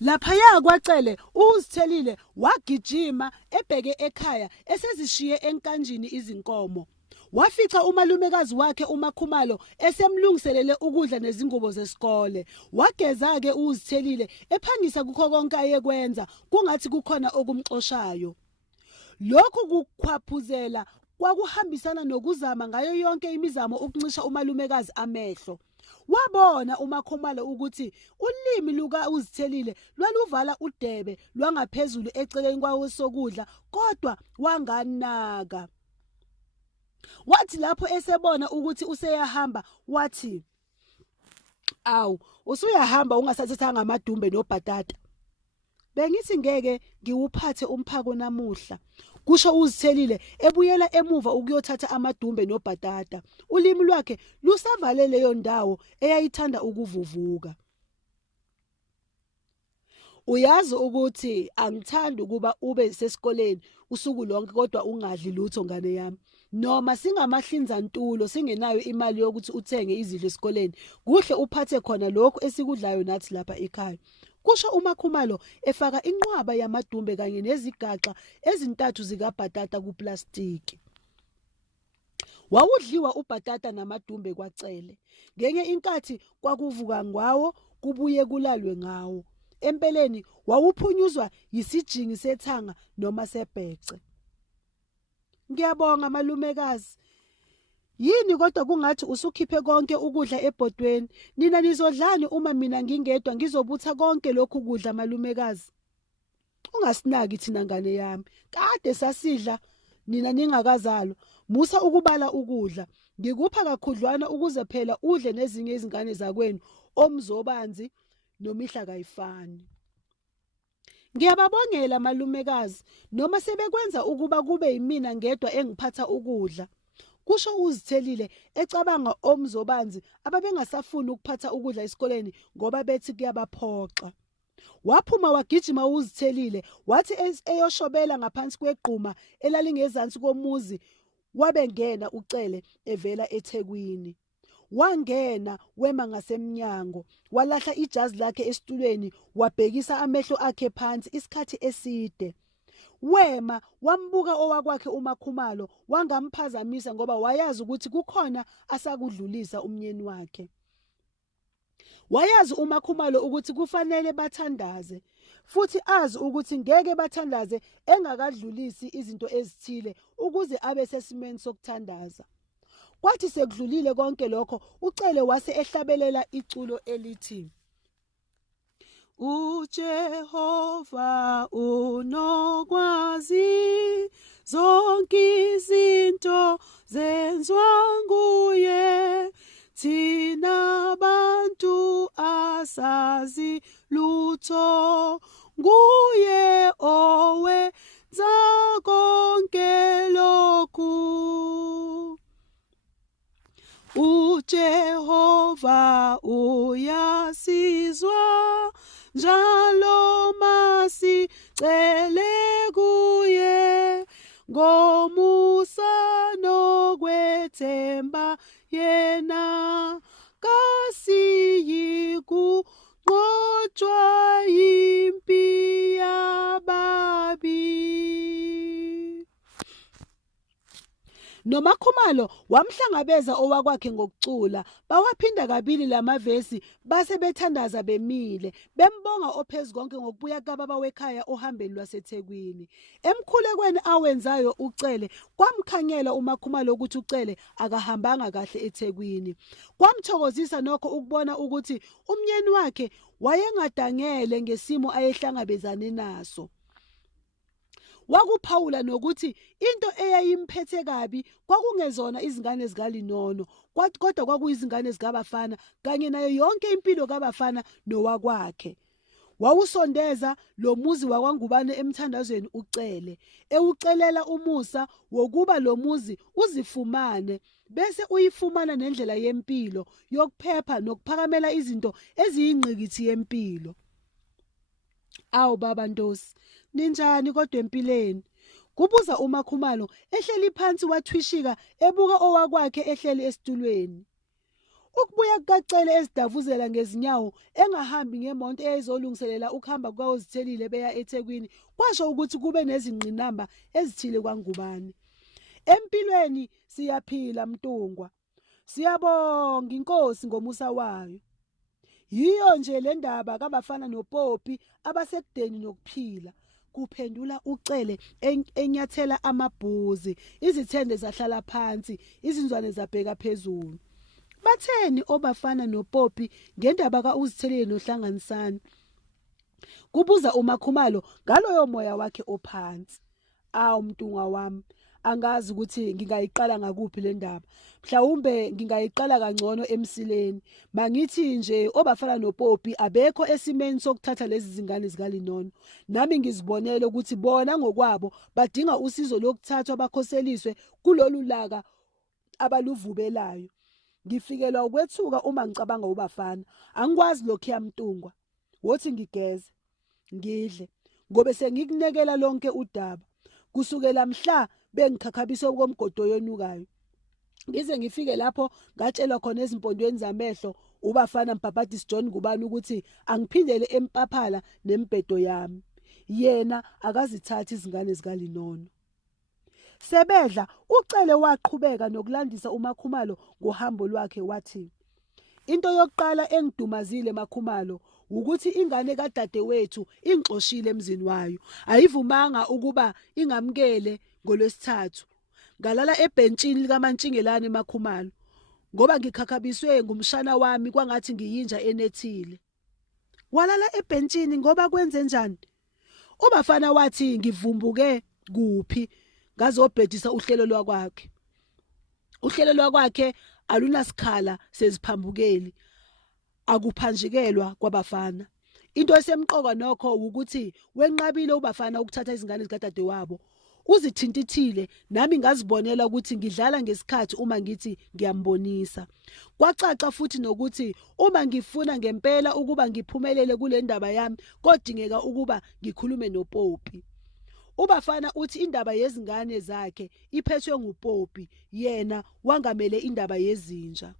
Laphaya kwaCele uZithelile wagijima ebheke ekhaya esezishiye enkanjini izinkomo. Wafica umalumekazi wakhe uMakhumalo esemlungiselele ukudla nezingubo zesikole. Wageza ke uZithelile ephangisa kukho konke ayekwenza kungathi kukhona okumxoshayo. Lokhu kukhwaphuzela kwakuhambisana nokuzama ngayo yonke imizamo ukuncisha umalumekazi amehlo. Wabona uMakhumalo ukuthi ulimi luka uZithelile lwaluvala udebe lwangaphezulu eceleni kwawo sokudla kodwa wanganaka. Wathi lapho esebona ukuthi useyahamba wathi, "Awu, usuyahamba ungasathathanga amadumbe nobhatata. Bengithi ngeke ngiwuphathe umphako namuhla." Kusho uZithelile ebuyela emuva ukuyothatha amadumbe nobhatata. Ulimi lwakhe lusavale leyo ndawo eyayithanda ukuvuvuka. Uyazi ukuthi angithandi ukuba ube sesikoleni usuku lonke kodwa ungadli lutho ngane yami. Noma singamahlinzantulo singenayo imali yokuthi uthenge izidlo esikoleni, kuhle uphathe khona lokho esikudlayo nathi lapha ekhaya. Kusho uMakhumalo efaka inqwaba yamadumbe kanye nezigaxa ezintathu zikabhatata kuplastiki. Wawudliwa ubhatata namadumbe kwaCele. Ngenye inkathi kwakuvuka ngawo kubuye kulalwe ngawo. Empeleni wawuphunyuzwa yisijingi sethanga noma sebhece. Ngiyabonga malumekazi. Yini kodwa kungathi usukhiphe konke ukudla ebhodweni? Nina nizodlani uma mina ngingedwa ngizobutha konke lokhu kudla malumekazi? Ungasinaki thina ngane yami. Kade sasidla nina ningakazalwa. Musa ukubala ukudla. Ngikupha kakhudlwana ukuze phela udle nezinye izingane zakwenu omzobanzi nomihla kayifani. Ngiyababongela malumekazi noma sebekwenza ukuba kube yimina ngedwa engiphatha ukudla. Kusho uZithelile ecabanga omzobanzi ababengasafuni ukuphatha ukudla esikoleni ngoba bethi kuyabaphoxa. Waphuma wagijima uZithelile wathi eyoshobela ngaphansi kwegquma elalingezansi komuzi wabengena uCele evela eThekwini. Wangena wema ngasemnyango walahla ijazi lakhe esitulweni wabhekisa amehlo akhe phansi isikhathi eside. Wema wambuka owakwakhe uMakhumalo wangamphazamisa ngoba wayazi ukuthi kukhona asakudlulisa umnyeni wakhe. Wayazi uMakhumalo ukuthi kufanele bathandaze futhi azi ukuthi ngeke bathandaze engakadlulisi izinto ezithile ukuze abe sesimeni sokuthandaza. Kwathi sekudlulile konke lokho uCele wase ehlabelela iculo elithi, "uJehova unokwazi zonke izinto zenziwa nguye, thina bantu asazi lutho, nguye owenza konke lokhu. uJehova uyasizwa njalo masicele kuye, ngomusa nokwethemba yena, kasiyikuqotshwa impi yababi." NoMakhumalo wamhlangabeza owakwakhe ngokucula. Bawaphinda kabili lamavesi base bethandaza bemile bembonga ophezukonke ngokubuya kababa wekhaya ohambeni lwaseThekwini. Emkhulekweni awenzayo uCele kwamkhanyela uMakhumalo ukuthi uCele akahambanga kahle eThekwini. Kwamthokozisa nokho ukubona ukuthi umnyeni wakhe wayengadangele ngesimo ayehlangabezane naso. Wakuphawula nokuthi into eyayimphethe kabi kwakungezona izingane zikaLinono kodwa kwakuyizingane zikaBafana kanye nayo yonke impilo kaBafana nowakwakhe. Wawusondeza lo muzi wakwaNgubane emthandazweni uCele, ewucelela umusa wokuba lo muzi uzifumane bese uyifumana nendlela yempilo yokuphepha nokuphakamela izinto eziyingqikithi yempilo. Awu baba Ntosi, ninjani kodwa empilweni? Kubuza uMakhumalo ehleli phansi wathwishika ebuka owakwakhe ehleli esitulweni. Ukubuya kukaCele esidavuzela ngezinyawo engahambi ngemonto eyayizolungiselela ukuhamba kwaUZithelile beya eThekwini kwasho ukuthi kube nezingqinamba ezithile kwaNgubane. Empilweni siyaphila Mtungwa. Siyabonga inkosi ngomusa wayo. Yiyo nje le ndaba kaBafana noPoppie abasekudeni nokuphila. Kuphendula uCele enyathela amabhuzi, izithende zahlala phansi, izinzwane zabheka phezulu. Batheni oBafana noPoppie ngendaba kaUZithelile noHlanganisani? Kubuza uMakhumalo ngaloyo moya wakhe ophansi. Awu Mtungwa wami, angazi ukuthi ngingayiqala ngakuphi le ndaba. Mhlawumbe ngingayiqala kangcono emsileni. Mangithi nje oBafana noPoppie abekho esimeni sokuthatha lezi zingane zikaLinono. Nami ngizibonele ukuthi bona ngokwabo badinga usizo lokuthathwa bakhoseliswe kulolu laka abaluvubelayo. Ngifikelwa ukwethuka uma ngicabanga uBafana. Angikwazi lokho yamtungwa. Wothi ngigeze, ngidle, ngobe sengikunekela lonke udaba. Kusukela mhla bengikhakhabisa komgodo yonukayo. Ngize ngifike lapho ngatshelwa khona ezimpondweni zamehlo uBafana Mpapati John Ngubane ukuthi angiphindele empaphala nembedo yami. Yena akazithathi izingane zikaLinono. Sebedla uCele waqhubeka nokulandisa uMakhumalo ngohambo lwakhe wathi, into yokuqala engidumazile Makhumalo ukuthi ingane kadadewethu ingxoshile emzini wayo, ayivumanga ukuba ingamkele ngoLwesithathu. Ngalala ebhentshini likaMantshingelane Makhumalo ngoba ngikhakhabiswe ngumshana wami kwangathi ngiyinja enethile. Walala ebhentshini ngoba kwenze njani? uBafana wathi ngivumbuke kuphi ngazobhedisa uhlelo lwakwakhe. Uhlelo lwakwakhe alunasikhala seziphambukeli, akuphanjikelwa kwaBafana. Into esemqoka nokho ukuthi wenqabile uBafana ukuthatha izingane zikadadewabo. Uzithintithile nami ngazibonela ukuthi ngidlala ngesikhathi uma ngithi ngiyambonisa. Kwacaca futhi nokuthi uma ngifuna ngempela ukuba ngiphumelele kule ndaba yami kodingeka ukuba ngikhulume noPoppie. uBafana uthi indaba yezingane zakhe iphethwe nguPoppie, yena wangamele indaba yezinja.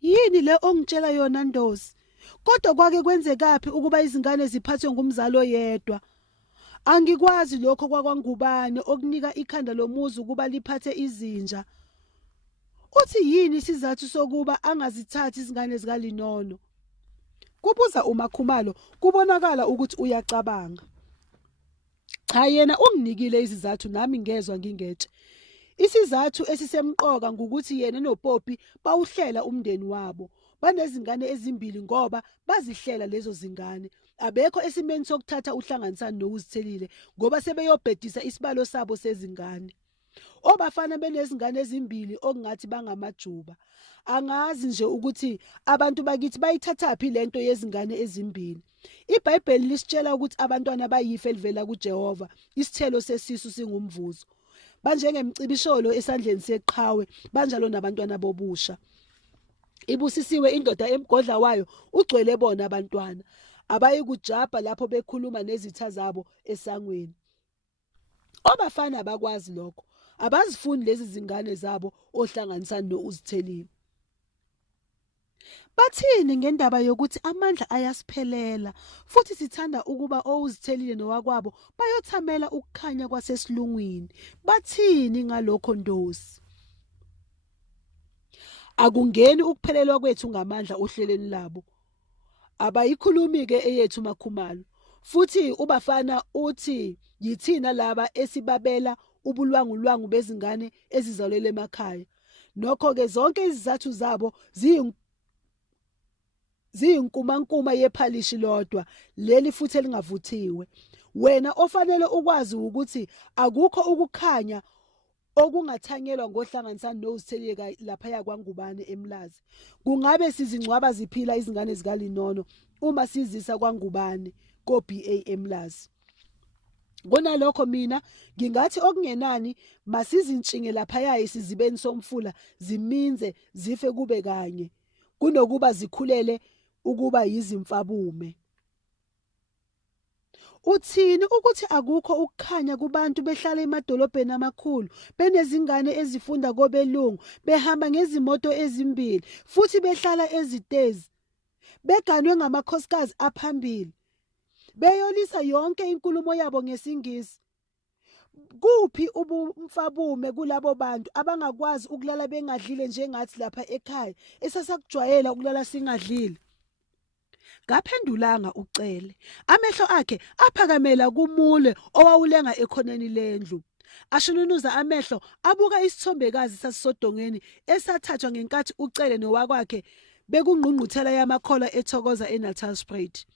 Yini le ongitshela yona Ndosi? Kodwa kwake kwenzekaphi ukuba izingane ziphathwe ngumzalo yedwa? Angikwazi lokho kwaNgubane okunika ikhanda lomuzi ukuba liphathe izinja. Uthi yini isizathu sokuba angazithathi izingane zikaLinono? Kubuza uMakhumalo kubonakala ukuthi uyacabanga. Cha, yena unginikile izizathu nami ngezwe ngingetshe. Isizathu esisemqoka ngukuthi yena noPoppie bawuhlela umndeni wabo. Banezingane ezimbili ngoba bazihlela lezo zingane. Abekho esimeni sokuthatha uHlanganisani no-Uzithelile ngoba sebeyobhedisa isibalo sabo sezingane. oBafana benezingane ezimbili okungathi bangamajuba. Angazi nje ukuthi abantu bakithi bayithathaphi lento yezingane ezimbili. iBhayibheli lisitshela ukuthi abantwana bayifa elivela kuJehova, isithelo sesisu singumvuzo. Banjengemcibisholo esandleni seqhawe, banjalo nabantwana bobusha. Ibusisiwe indoda emgodla wayo ugcwele bona abantwana. Abayikujabha lapho bekhuluma nezitha zabo esangweni. oBafana abakwazi lokho. Abazifuni lezi zingane zabo oHlanganisani no-Uzithelile. Bathini ngendaba yokuthi amandla ayasiphelela futhi sithanda ukuba oUzithelile nowakwabo bayothamela ukukhanya kwasesilungwini? Bathini ngalokho Ndosi? Akungeni ukuphelelwa kwethu ngamandla ohlelweni labo. Abayikhulumi ke eyethu Makhumalo. Futhi uBafana uthi yithina laba esibabela ubulwangulwangu bezingane ezizalelwe emakhaya. Nokho ke zonke izizathu zabo ziyinkumankuma yephalishi lodwa, leli futhi elingavuthiwe. Wena ofanele ukwazi ukuthi akukho ukukhanya okungathanyelwa ngoHlanganisani no-Uzithelile lapha kwaNgubane eMlazi. Kungabe sizingcwaba ziphila izingane zikaLinono uma sizisa kwaNgubane ko-BA eMlazi? Kunalokho mina ngingathi okungenani masizintshinge lapha isizibeni somfula ziminze zife kube kanye kunokuba zikhulele ukuba yizimfabume. Uthini ukuthi akukho ukukhanya kubantu behlala emadolobheni amakhulu benezingane ezifunda kobelungu behamba ngezimoto ezimbili futhi behlala ezitezi beganwe ngamakhosikazi aphambili beyolisa yonke inkulumo yabo ngesingisi? Kuphi ubumfabume kulabo bantu abangakwazi ukulala bengadlile njengathi lapha ekhaya esasakujwayela ukulala singadlile? Ngaphendulanga uCele, amehlo akhe aphakamela kumule owawulenga ekhoneni lendlu. Ashununuza amehlo abuka isithombekazi sasisodongeni esathathwa ngenkathi uCele nowakwakhe bekungqungquthela yamakhola ethokoza eNatalspruit.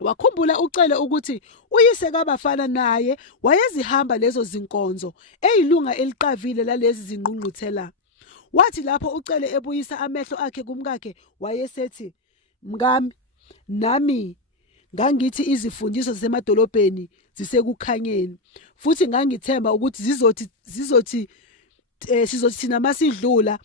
Wakhumbula uCele ukuthi uyise kaBafana naye wayezihamba lezo zinkonzo eyilunga eliqavile lalezi zingqungquthela. Wathi lapho uCele ebuyisa amehlo akhe kumkakhe wayesethi, "Mngami, nami ngangithi izifundiso zemadolobheni zisekukhanyeni futhi ngangithemba ukuthi sizothi thina masidlula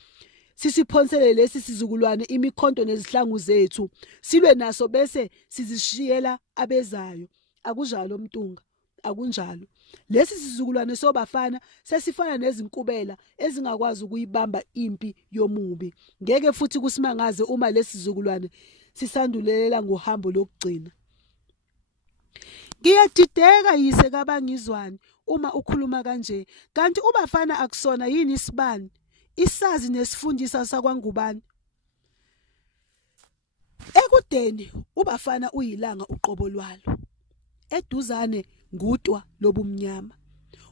sisiphonsele lesi sizukulwane imikhonto nezihlangu zethu silwe naso bese sizishiyela abezayo. Akunjalo Mtunga, akunjalo. Lesi sizukulwane soBafana sesifana nezinkubela ezingakwazi ukuyibamba impi yomubi. Ngeke futhi kusimangaze uma lesi sizukulwane sisandulelela ngohambo lokugcina. Ngiyadideka yise kabangizwani uma ukhuluma kanje, kanti uBafana akusona yini isibani, isazi nesifundisa sakwangubani? Ekudeni uBafana uyilanga uqobo lwalo, eduzane ngutwa lobumnyama.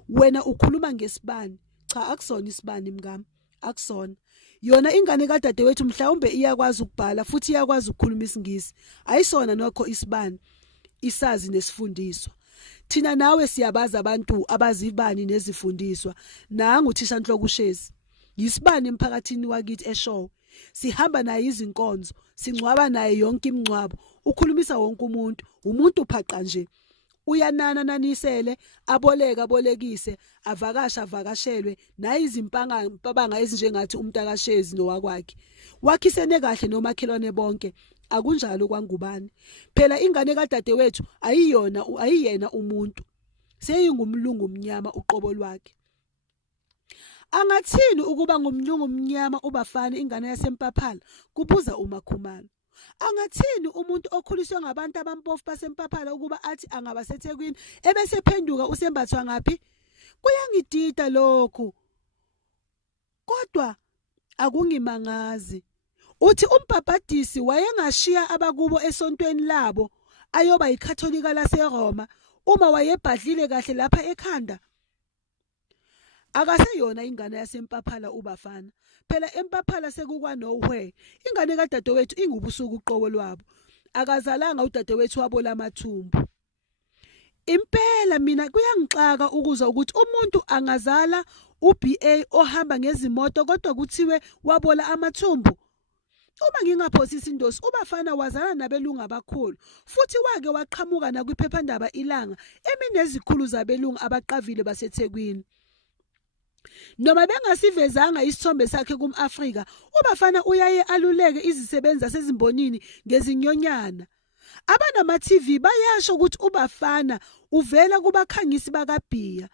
Wena ukhuluma ngesibani? Cha, akusona isibani mngami, akusona. Yona ingane kadadewethu mhlawumbe iyakwazi ukubhala futhi iyakwazi ukukhuluma isingisi. Ayisona nokho isibani, isazi nesifundiswa. Thina nawe siyabaza abantu abazibani nezifundiswa. Nangu uthishanhloko uShezi, yisibani emphakathini wakithi eShowe. Sihamba naye izinkonzo, singcwaba naye yonke imingcwabo, ukhulumisa wonke umuntu phaqa nje. Uyanana nanisele, abolekise, avakashelwe naye izimpabanga ezinjengathi umntakaShezi nowakwakhe. Wakhisene kahle nomakhelwane bonke. Akunjalo kwangubani. Phela ingane kadadewethu ayiyena umuntu. Seyingumlungu omnyama uqobo lwakhe. Angathini ukuba ngumlungu omnyama uBafana ingane yaseMpaphala? Kubuza uMakhumalo. Angathini umuntu okhuliswe ngabantu abampofu baseMpaphala ukuba athi angaba seThekwini ebese phenduka usembathwa ngapi? Kuyangidida lokho. Kodwa akungimangazi. Uthi umbhabhadisi wayengashiya abakubo esontweni labo ayoba yiKhatholika laseRoma uma wayebhadlile kahle lapha ekhanda. Akaseyona ingane yaseMpaphala uBafana. Phela eMpaphala sekukwa noHwe. Ingane kadadewethu ingubusuku uqobo lwabo. Akazalanga udadewethu wabola amathumbu. Impela mina kuyangixaka ukuzwa ukuthi umuntu angazala uBA ohamba ngezimoto kodwa kuthiwe wabola amathumbu. Uma ngingaphosisi indosi, uBafana wazana nabelungu abakhulu futhi wake waqhamuka nakwiphephandaba Ilanga eminezikhulu zabelungu abaqavile baseThekwini. Noma bengasivezanga isithombe sakhe kumAfrika, uBafana uyaye aluleke izisebenzi zasezimbonini ngezinyonyana. Abanama-TV bayasho ukuthi uBafana uvela kubakhangisi bakaBhiya.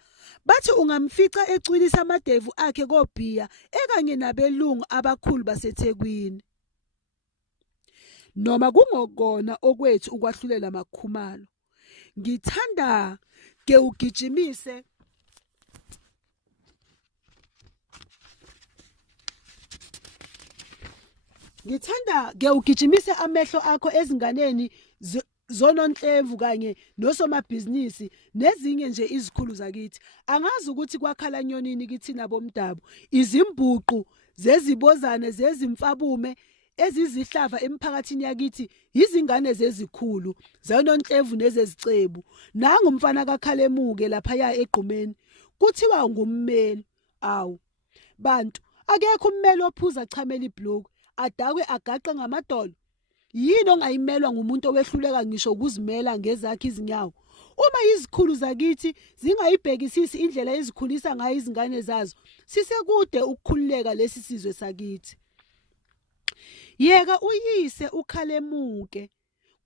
Bathi ungamfica ecwilisa amadevu akhe koBhiya ekanye nabelungu abakhulu baseThekwini. Noma kungokona okwethu ukwahlulela Makhumalo, ngithanda ke ugijimise ugijimise amehlo akho ezinganeni zonontlevu kanye nosomabhizinisi nezinye nje izikhulu zakithi. Angazi ukuthi kwakhala nyonini kithina bomdabu, izimbuqu zezibozane zezimfabume ezizihlava emphakathini yakithi izingane zezikhulu zanontlevu nezezicebu. Nangu umfana kaKhalemuke lapha eGqumeni kuthiwa ngummeli. Awu bantu, akekho ummeli ophuza chamela ibhloko adakwe agaqa ngamadolo. Yini ongayimelwa ngumuntu owehluleka ngisho ukuzimela ngezakhe izinyawo? Uma izikhulu zakithi zingayibhekisisi indlela ezikhulisa ngayo izingane zazo, sisekude ukukhululeka lesi sizwe sakithi. Yeka uyise uKhalemuke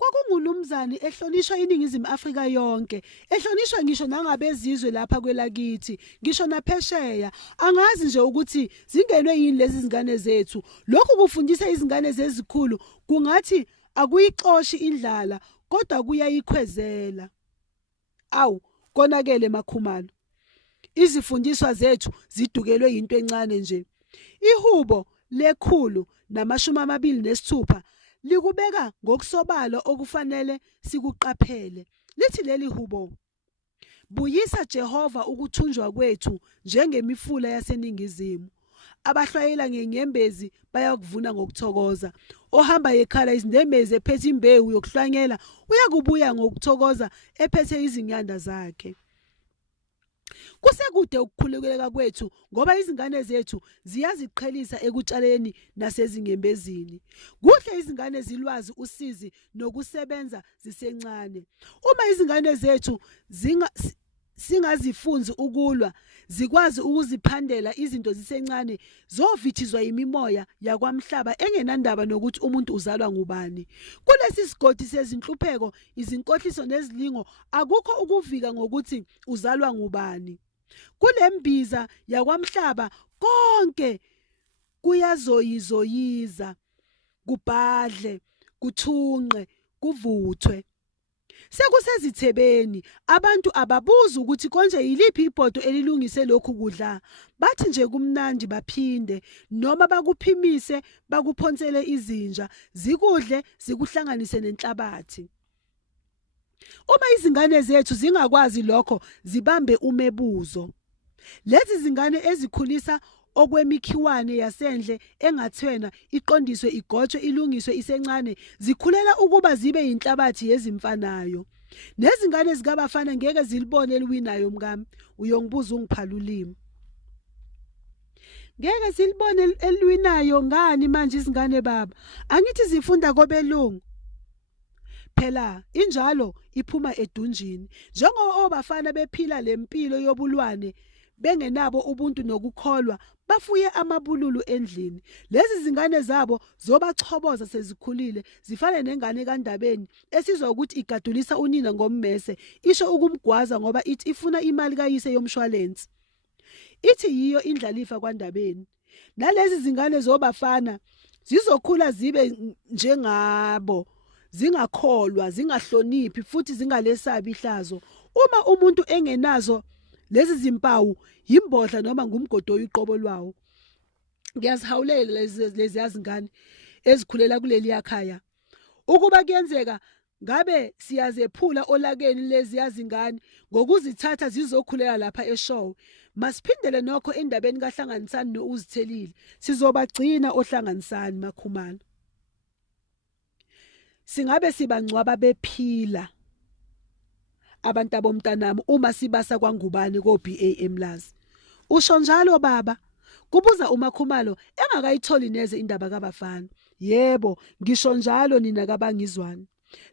kwakungunumzane ehlonishwa iningizimu Afrika yonke, ehlonishwa ngisho nangabezizwe lapha kwelakithi, ngisho naphesheya. Angazi nje ukuthi zingenwe yini lezi zingane zethu. Lokhu kufundisa izingane zezikhulu kungathi akuyixoshi indlala kodwa kuyayikhwezela. Awu, konakele makhumalo. Izifundiswa zethu zidukelwe into encane nje. Ihubo lekhulu na26 likubeka ngokusobala okufanele sikuqaphele. Lithi leli hubo: buyisa Jehova ukuthunjwa kwethu njengemifula yaseningizimu. Abahlwayela ngenyembezi bayakuvuna ngokuthokoza. Ohamba ekhala izindembezi ephethe imbewu yokuhlwanyela uyakubuya ngokuthokoza ephethe izinyanda zakhe. Kusekude ukukhulekela kwethu ngoba izingane zethu ziyaziqhelisa ekutshaleni nasezinyembezini. Kuhle izingane zilwazi usizi nokusebenza zisencane. Uma izingane zethu singazifunzi ukulwa, zikwazi ukuziphandela izinto zisencane, zovithizwa yimimoya yakwamhlaba engenandaba nokuthi umuntu uzalwa ngubani. Kulesi sigodi sezinhlupheko, izinkohliso nezilingo, akukho ukuvika ngokuthi uzalwa ngubani. Kule mbiza yakwamhlaba konke kuyazoyizoyiza, kubhadle, kuthunqe, kuvuthwe. Sekusezithebeni, abantu ababuza ukuthi konje yiliphi ibhodo elilungise lokhu kudla. Bathi nje kumnandi baphinde, noma bakuphimise bakuphonsele izinja, zikudle zikuhlanganise nenhlabathi. Uma izingane zethu zingakwazi lokho, zibambe umebuzo. Lezi zingane ezikhulisa okwemikhiwane yasendle engathwena, iqondiswe, igotshwe, ilungiswe isencane, zikhulela ukuba zibe yinhlabathi yezimfanayo. Nezingane zikaBafana ngeke zilibone eliwinayo mkami. Uyongibuza ungiphala ulimi. Ngeke silibone eliwinayo ngani manje izingane baba? Angithi zifunda kobelungu. Phela injalo iphuma edunjini. Njengoba uBafana bephila lempilo yobulwane, bengenabo ubuntu nokukholwa, bafuye amabululu endlini. Lezi zingane zabo zobachoboza sezikhulile, zifane nengane kaNdabeni esizwa ukuthi igadulisa unina ngommese, isho ukumgwaza ngoba ithi ifuna imali kayise yomshwalensi. Ithi yiyo indlalifa kwaNdabeni. Nalezi zingane zoBafana zizokhula zibe njengabo, zingakholwa, zingahloniphi futhi zingalesabi ihlazo. Uma umuntu engenazo lezi zimpawu, yimbodla noma ngumgodoyi uqobo lwawo. Ngiyazihawulela lezi yazingane ezikhulela kuleli yakhaya. Ukuba kuyenzeka ngabe siyazephula olakeni lezi yazingane ngokuzithatha zizokhulela lapha eShowe, masiphindele nokho endabeni kaHlanganisani no-Uzithelile. Sizobagcina oHlanganisani makhumalo. Singabe sibangcwaba bephila abantu abomntanami uma sibasa kwangubani koBA eMlazi. Usho njalo baba? Kubuza uMakhumalo engakayitholi neze indaba kaBafana. Yebo, ngisho njalo nina kabangizwani.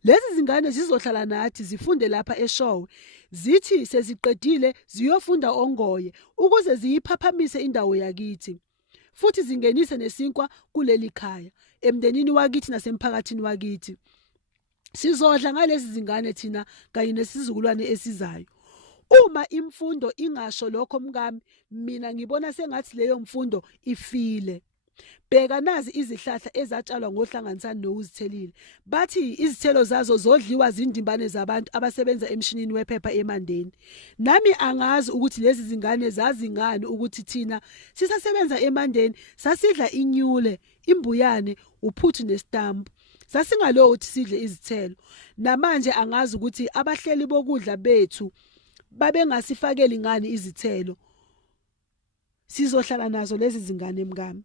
Lezi zingane zizohlala nathi zifunde lapha eShowe. Zithi seziqedile ziyofunda ongoye ukuze ziyiphaphamise indawo yakithi. Futhi zingenise nesinkwa kuleli khaya, emndenini wakithi nasemphakathini wakithi. Sizodla ngalezi zingane thina kanye nesizukulwane esizayo. Uma imfundo ingasho lokho mkami, mina ngibona sengathi leyo mfundo ifile. Bheka nazi izihlahla ezatshalwa ngoHlanganisani no-Uzithelile. Bathi izithelo zazo zodliwa zindimbane zabantu abasebenza emshinini wephepha eMandeni. Nami angazi ukuthi lezi zingane zazi ngani ukuthi thina sisasebenza eMandeni sasidla inyule, imbuyane, uphuthu nestampu. Sasingalo uthi sidle izithelo. Namanje angazi ukuthi abahleli bokudla bethu babengasifakeli ngani izithelo. Sizohlala nazo lezi zingane mkami.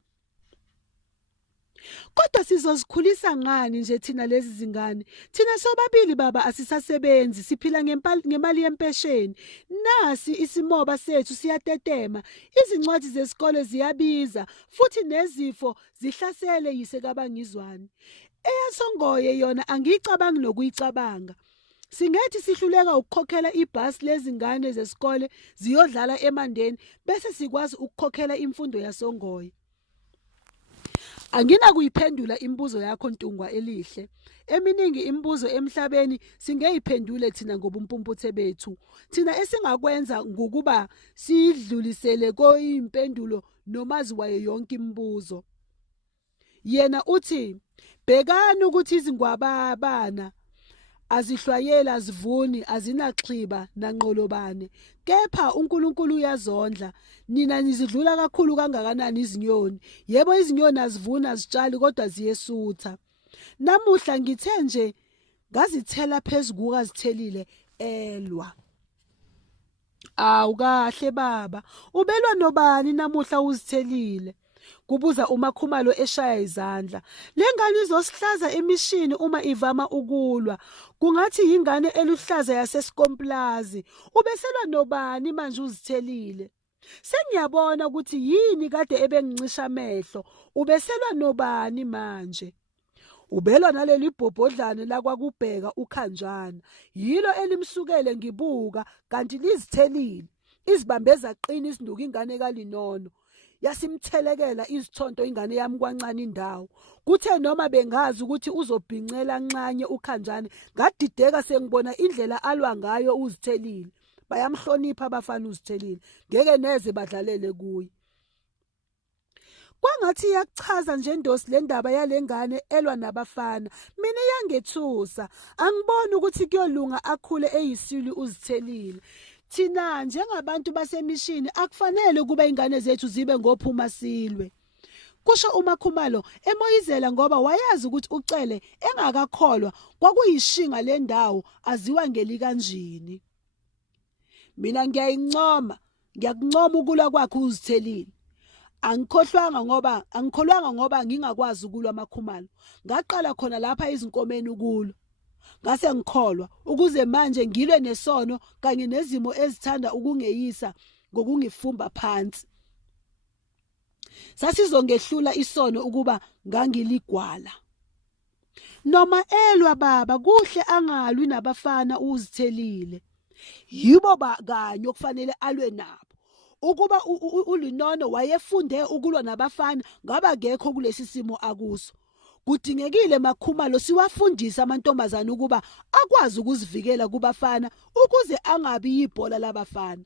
Kodwa sizozikhulisa ngani nje thina lezi zingane? Thina sobabili baba asisasebenzi, siphila ngemali yempesheni. Nasi isimoba sethu siyatetema, izincwadi zesikole ziyabiza, futhi nezifo zihlasele yize kabangizwani. Eyasongoye yona angiyicabangi nokuyicabanga. Singethi sihluleka ukukhokhela ibhasi lezingane zesikole ziyodlala eMandeni bese sikwazi ukukhokhela imfundo yasongoye. Anginakuyiphendula imibuzo yakho Ntungwa elihle. Eminingi imibuzo emhlabeni singeyiphendule thina ngobumpumputhe bethu. Thina esingakwenza ngokuba sidlulisele koyimpendulo nomazi wayo yonke imibuzo. Yena uthi, bhekani ukuthi izingwababana azihlwayela azivuni azinaxhiba nanqolobane, kepha uNkulunkulu uyazondla. Nina nizidlula kakhulu kangakanani izinyoni? Yebo izinyoni azivuna azitshali kodwa ziyesutha. Namuhla ngithe nje ngazithela phezulu uZithelile elwa. Awu kahle baba, ubelwa nobani namuhla uZithelile? Kubuza uMakhumalo eshaya izandla. Lengane izosihlaza emishini uma ivama ukulwa. Kungathi yingane eluhlaza yasesikomplazi. Ubeselwa nobani manje uZithelile? Sengiyabona ukuthi yini kade ebengincisha amehlo. Ubeselwa nobani manje? Ubelwa naleli bhobhodlane la kwakubheka uKhanjana. Yilo elimsukele ngibuka kanti liZithelile. Izibambeza qini isinuka ingane kaLinono. Yasimthelekela izithonto ingane yami kwancane indawo. Kuthe noma bengazi ukuthi uzobhincela nxanye uKhanjana, ngadideka sengibona indlela alwa ngayo uZithelile. Bayamhlonipha abafana uZithelile, ngeke neze badlalele kuye. Kwangathi iyachaza nje Ndosi le ndaba yalengane elwa nabafana. Mina iyangethusa. Angiboni ukuthi kuyolunga akhule eyisilo uZithelile. Thina njengabantu basemishini akufanele kuba ingane zethu zibe ngophuma silwe. Kusho uMakhumalo emoyizela ngoba wayazi ukuthi uCele engakakholwa kwakuyishinga le ndawo aziwa ngelikanjini. Mina ngiyakuncoma ukulwa kwakhe uZithelile. Angikholwanga ngoba ngingakwazi ukulwa Makhumalo. Ngaqala khona lapha izinkomeni ukulwa. Ngase ngikholwa ukuze manje ngilwe nesono kanye nezimo ezithanda ukungeyisa ngokungifumba phansi. Sasizongehlula isono ukuba ngangiligwala. Noma elwa baba kuhle angalwi nabafana uZithelile. Yibo kanye okufanele alwe nabo. Ukuba uLinono wayefunde ukulwa nabafana ngaba ngekho kulesi simo akuso. Kudingekile Makhumalo siwafundisa amantombazana ukuba akwazi ukuzivikela kubafana ukuze angabi yibhola labafana.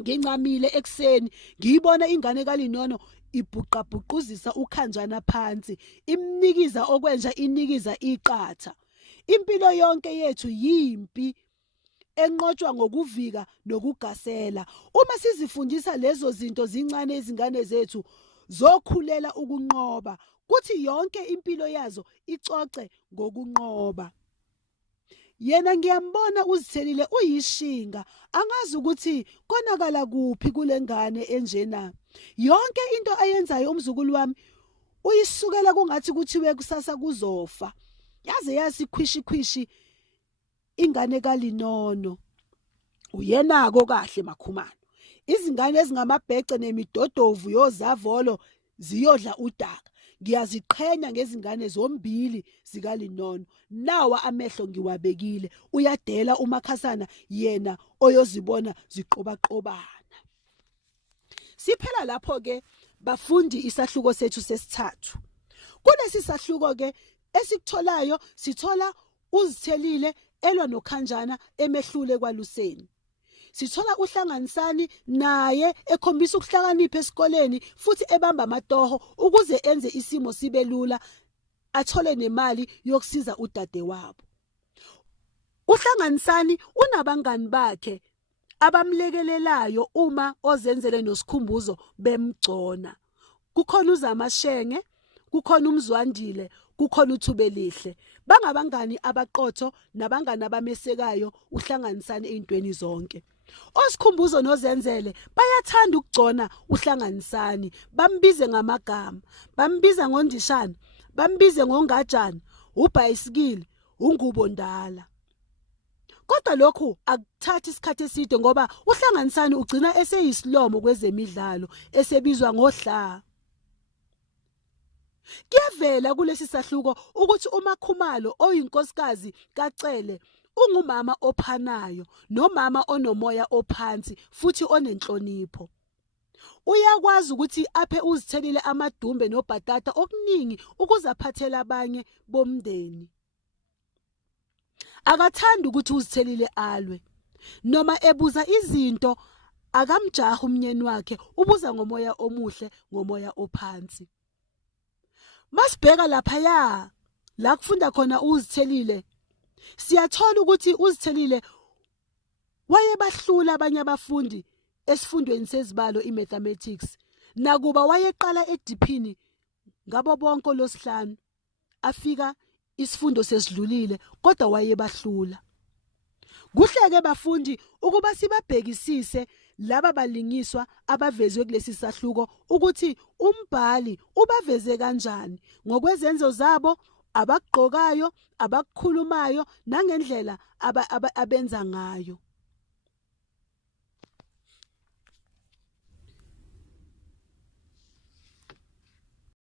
Ngincamile ekseni ngiyibona ingane kaLinono ibhuqabhuquzisa uKhanjana phansi, imnikiza okwenja inikiza iqatha. Impilo yonke yethu yimpi enqotshwa ngokuvika nokugasela. Uma sizifundisa lezo zinto zincane izingane zethu zokhulela ukunqoba, kuthi yonke impilo yazo icoce ngokunqoba. Yena ngiyambona uZithelile uyishinga, angazi ukuthi konakala kuphi kulengane enjena. Yonke into ayenzayo umzukulu wami uyisukela kungathi kuthiwe kusasa kuzofa. Yaze yasikhwishi ingane kaLinono. Uyenako kahle Makhumalo. Izingane ezingamabhece nemidodovu yozavolo ziyodla udaka. Ngiyaziqhenya ngezingane zombili zikaLinono. Nawa amehlo ngiwabekile. Uyadela uMakhasana yena oyozibona ziqobaqobana. Siphela lapho ke bafundi isahluko sethu sesithathu. Kulesi sahluko ke esikutholayo sithola uZithelile elwa noKhanjana emehlule kwaLuseni. Sithola uHlanganisani naye ekhombisa ukuhlakanipha esikoleni futhi ebamba amatoho ukuze enze isimo sibe lula, athole nemali yokusiza udade wabo. uHlanganisani unabangani bakhe abamlekelelayo uma ozenzele nosikhumbuzo bemgcona. Kukhona uZamashenge, kukhona uMzwandile, kukhona uThubelihle. Bangabangani abaqotho nabangani abamesekayo uHlanganisani ezintweni zonke. Osikhumbuzo nozenzele bayathanda ukugcona uHlanganisani, bambize ngamagama, bambiza ngondishana, bambize ngongajana, ubhayisikili, ungubondala. Kodwa lokhu akuthathi isikhathi eside ngoba uHlanganisani ugcina eseyisilomo kwezemidlalo esebizwa ngohla. Kuyavela kulesi sahluko ukuthi uMakhumalo oyinkosikazi kaCele ungumama ophanayo, nomama onomoya ophansi futhi onenhlonipho. Uyakwazi ukuthi aphe uZithelile amadumbe nobhatata okuningi ukuze aphathele abanye bomndeni. Akathandi ukuthi uZithelile alwe. Noma ebuza izinto akamjaha umnyeni wakhe, ubuza ngomoya omuhle, ngomoya ophansi. Masibheka lapha la kufunda khona uZithelile, siyathola ukuthi uZithelile wayebahlula abanye abafundi esifundweni sezibalo imathematics, nakuba wayeqala ediphini ngabo bonke losihlanu afika isifundo sesidlulile kodwa wayebahlula. Kuhleke bafundi ukuba sibabhekisise laba balingiswa abavezwe kulesi sahluko ukuthi umbhali ubaveze kanjani ngokwezenzo zabo, abagqokayo, abakhulumayo, nangendlela abenza ngayo.